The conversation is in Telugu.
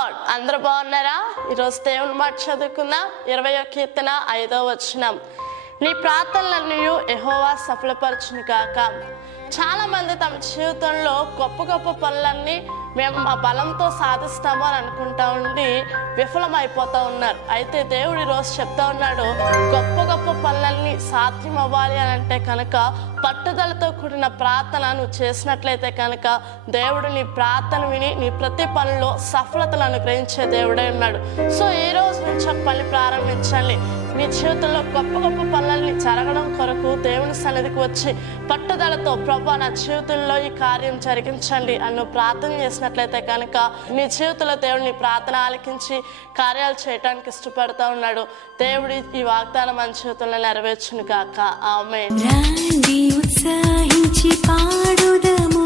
లార్డ్. అందరూ బాగున్నారా? ఈరోజు దేవుని మాట చదువుకుందాం. 20వ కీర్తన 5వ వచనం. నీ ప్రార్థనలన్నీ యెహోవా సఫలపరచును గాక. చాలా మంది తమ జీవితంలో గొప్ప గొప్ప పనులన్నీ మేము మా బలంతో సాధిస్తాము అని అనుకుంటా ఉండి విఫలమైపోతూ ఉన్నారు. అయితే దేవుడు ఈరోజు చెప్తా ఉన్నాడు, గొప్ప గొప్ప పనులన్నీ సాధ్యం అవ్వాలి అని అంటే కనుక పట్టుదలతో కూడిన ప్రార్థన నువ్వు చేసినట్లయితే కనుక దేవుడు నీ ప్రార్థన విని నీ ప్రతి పనిలో సఫలతను అనుగ్రహించే దేవుడే ఉన్నాడు. సో ఈ రోజు నుంచి ఒక పని ప్రారంభించండి. నీ జీవితంలో గొప్ప గొప్ప పనులన్నీ జరగడం కొరకు దేవుని సన్నిధికి వచ్చి పట్టుదలతో ప్రభా నా జీవితంలో ఈ కార్యం జరిగించండి అని నువ్వు ప్రార్థన చేసినట్లయితే కనుక నీ జీవితంలో దేవుడు నీ ప్రార్థన ఆలకించి కార్యాలు చేయడానికి ఇష్టపడతా ఉన్నాడు. దేవుడి ఈ వాగ్దానం మన జీవితంలో నెరవేర్చును గాక. ఆమేన్. ఉత్సాహించి పాడుదము